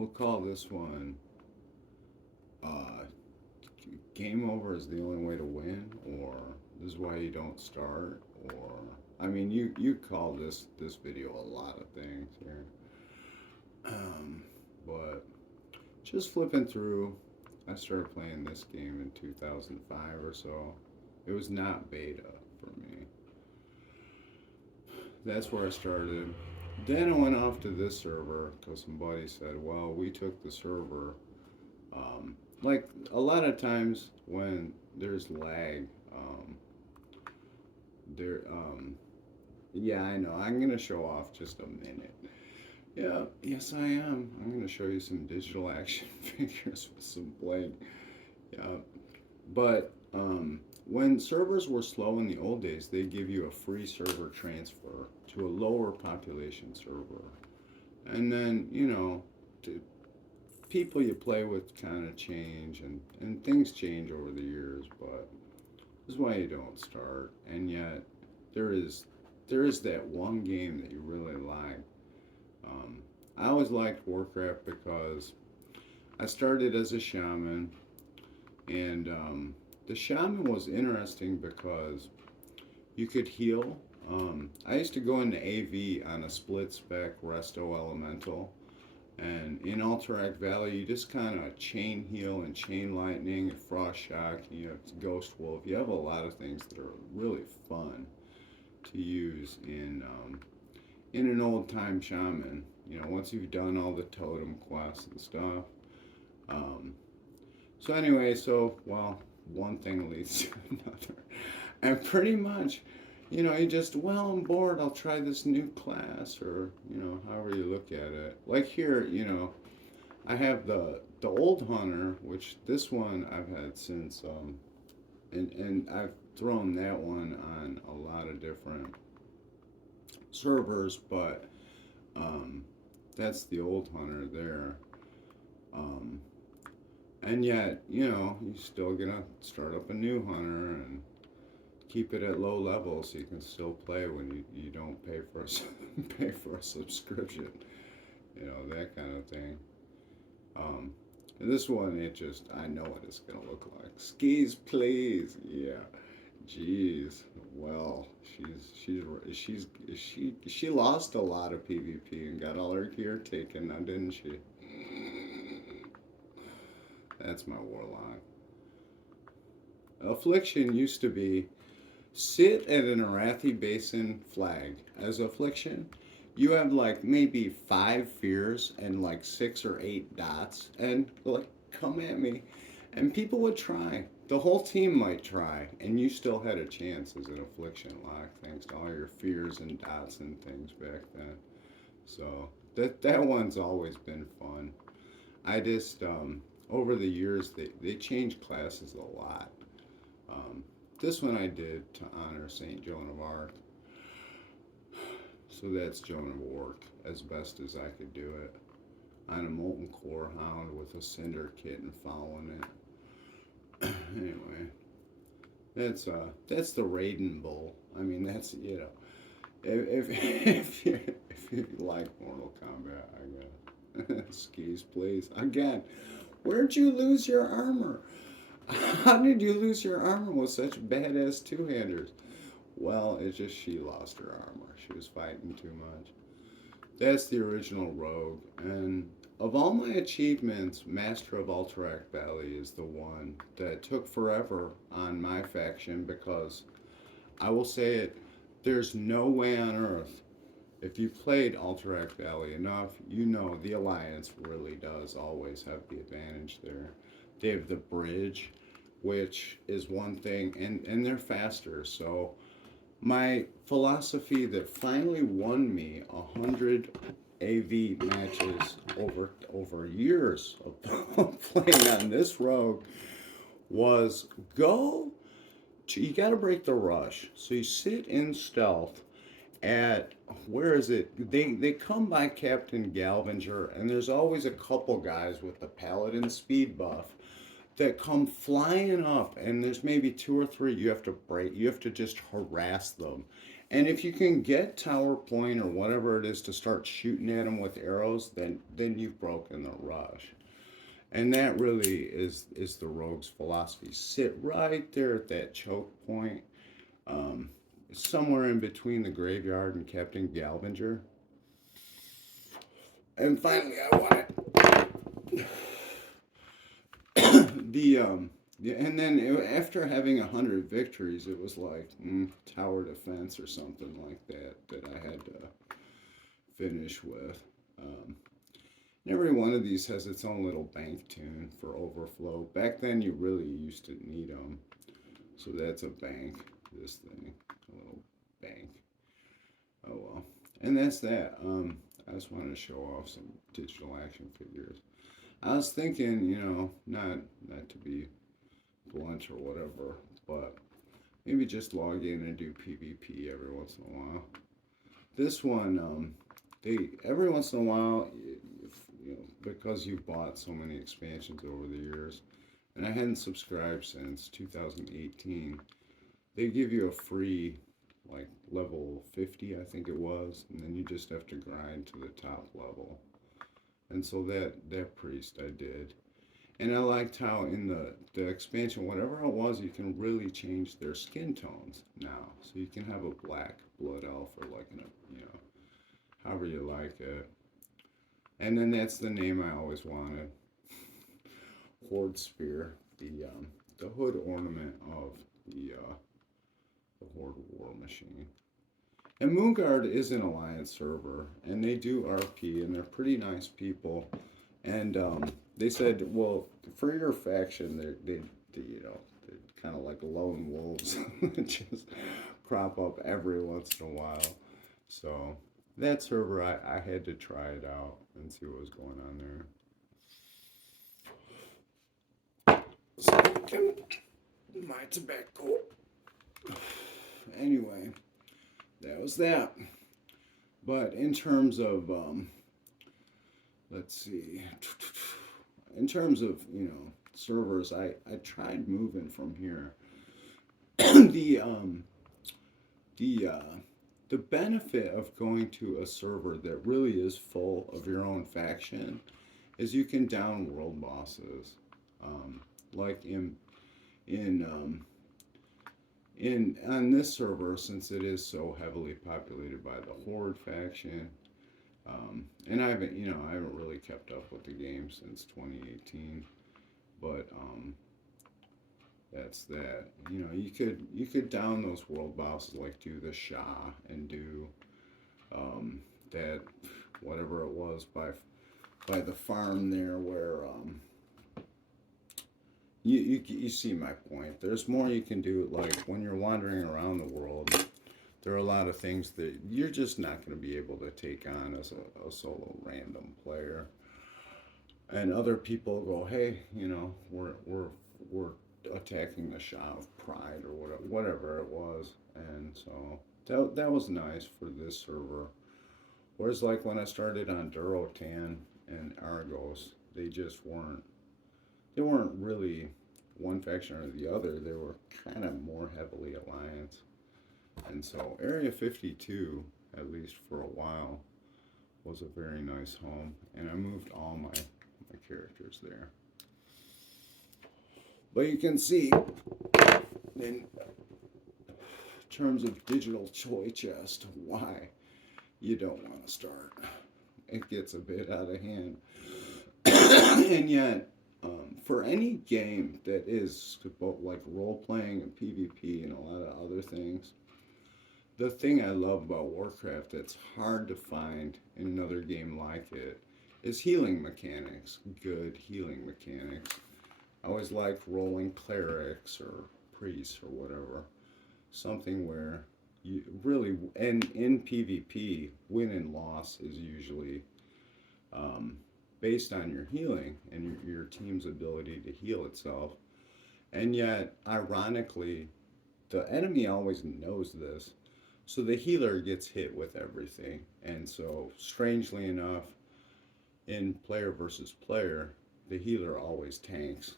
we'll call this one uh, game over is the only way to win, or this is why you don't start, or I mean, you call this video a lot of things here. But just flipping through, I started playing this game in 2005 or so. It was not beta for me. That's where I started. Then I went off to this server because somebody said, well, we took the server. Like a lot of times when there's lag, there, yeah, I know. I'm going to show off just a minute. Yeah, yes, I am. I'm going to show you some digital action figures with some bling. Yeah, but when servers were slow in the old days, they give you a free server transfer to a lower population server. And then, people you play with kind of change and things change over the years, but this is why you don't start. And yet, there is there is that one game that you really like. Um, I always liked Warcraft because I started as a shaman, and the shaman was interesting because you could heal. I used to go into AV on a split spec Resto Elemental, and in Alterac Valley, you just kind of chain heal and chain lightning and frost shock. You have Ghost Wolf. You have a lot of things that are really fun to use in an old time shaman. Once you've done all the totem quests and stuff. Um, so anyway, one thing leads to another, and pretty much, you just, well, I'm bored. I'll try this new class, or however you look at it. Like here, I have the old hunter, which this one I've had since and I've thrown that one on a lot of different servers, but um, that's the old hunter there. Um, and yet, you still gonna start up a new hunter and keep it at low level so you can still play when you don't pay for pay for a subscription, that kind of thing. Um, and this one, I know what it's gonna look like. Skis, please. Yeah. Jeez. Well, she lost a lot of PvP and got all her gear taken now, didn't she? That's my warlock. Affliction used to be sit at an Arathi Basin flag. As Affliction, you have like maybe 5 fears and like 6 or 8 dots, and like, come at me. And people would try. The whole team might try, and you still had a chance as an Affliction lock, thanks to all your fears and dots and things back then. So that one's always been fun. I just over the years they changed classes a lot. Um, this one I did to honor Saint Joan of Arc, so that's Joan of Arc as best as I could do it on a molten core hound with a cinder kit and following it. Anyway, that's the Raiden Bull. I mean, that's if you like Mortal Kombat, I guess. Skis, please. Again, where'd you lose your armor? How did you lose your armor with such badass two-handers? Well, it's just she lost her armor. She was fighting too much. That's the original Rogue. And of all my achievements, Master of Alterac Valley is the one that took forever on my faction because I will say it, there's no way on earth. If you played Alterac Valley enough, the Alliance really does always have the advantage there. They have the bridge, which is one thing, and they're faster. So my philosophy that finally won me 100 AV matches over years of playing on this rogue was you got to break the rush. So you sit in stealth at, where is it? They come by Captain Galvinger, and there's always a couple guys with the Paladin speed buff that come flying up, and there's maybe 2 or 3 you have to break. You have to just harass them, And if you can get tower point or whatever it is to start shooting at them with arrows, then you've broken the rush. And that really is the rogue's philosophy. Sit right there at that choke point, um, somewhere in between the graveyard and Captain Galvinger. And finally, I want it. Yeah, and then after having 100 victories, it was like tower defense or something like that I had to finish with. Um, and every one of these has its own little bank tune for overflow. Back then, you really used to need them. So that's a bank. This thing, a little bank. Oh well, and that's that. I just wanted to show off some digital action figures. I was thinking, not to be blunt or whatever, but maybe just log in and do PvP every once in a while. This one, they every once in a while, because you've bought so many expansions over the years, and I hadn't subscribed since 2018. They give you a free, like level 50, I think it was, and then you just have to grind to the top level. And so that priest I did. And I liked how in the expansion, whatever it was, you can really change their skin tones now. So you can have a black blood elf or like however you like it. And then that's the name I always wanted. Horde Spear, the hood ornament of the Horde War Machine. And Moonguard is an Alliance server, and they do RP, and they're pretty nice people. And they said, well, for your faction, they're kind of like lone wolves, just crop up every once in a while. So that server, I had to try it out and see what was going on there. So, my tobacco. Anyway, that was that. But in terms of, let's see, in terms of, servers, I tried moving from here. the, the benefit of going to a server that really is full of your own faction is you can down world bosses. Like on this server, since it is so heavily populated by the Horde faction, and I haven't really kept up with the game since 2018, but that's that. You could down those world bosses, like do the Shah and do that whatever it was by the farm there where you see my point. There's more you can do. Like when you're wandering around the world, there are a lot of things that you're just not going to be able to take on as a solo random player. And other people go, hey, we're attacking the Shah of Pride or whatever it was, and so that was nice for this server. Whereas like when I started on Durotan and Arygos, they just weren't. They weren't really one faction or the other. They were kind of more heavily Alliance. And so Area 52, at least for a while, was a very nice home. And I moved all my characters there. But you can see, in terms of digital toy chest, why you don't want to start. It gets a bit out of hand. And yet, for any game that is both like role-playing and PvP and a lot of other things, the thing I love about Warcraft that's hard to find in another game like it is healing mechanics, good healing mechanics. I always like rolling clerics or priests or whatever, something where you really, and in PvP, win and loss is usually based on your healing and your team's ability to heal itself. And yet, ironically, the enemy always knows this, so the healer gets hit with everything. And so, strangely enough, in player versus player, the healer always tanks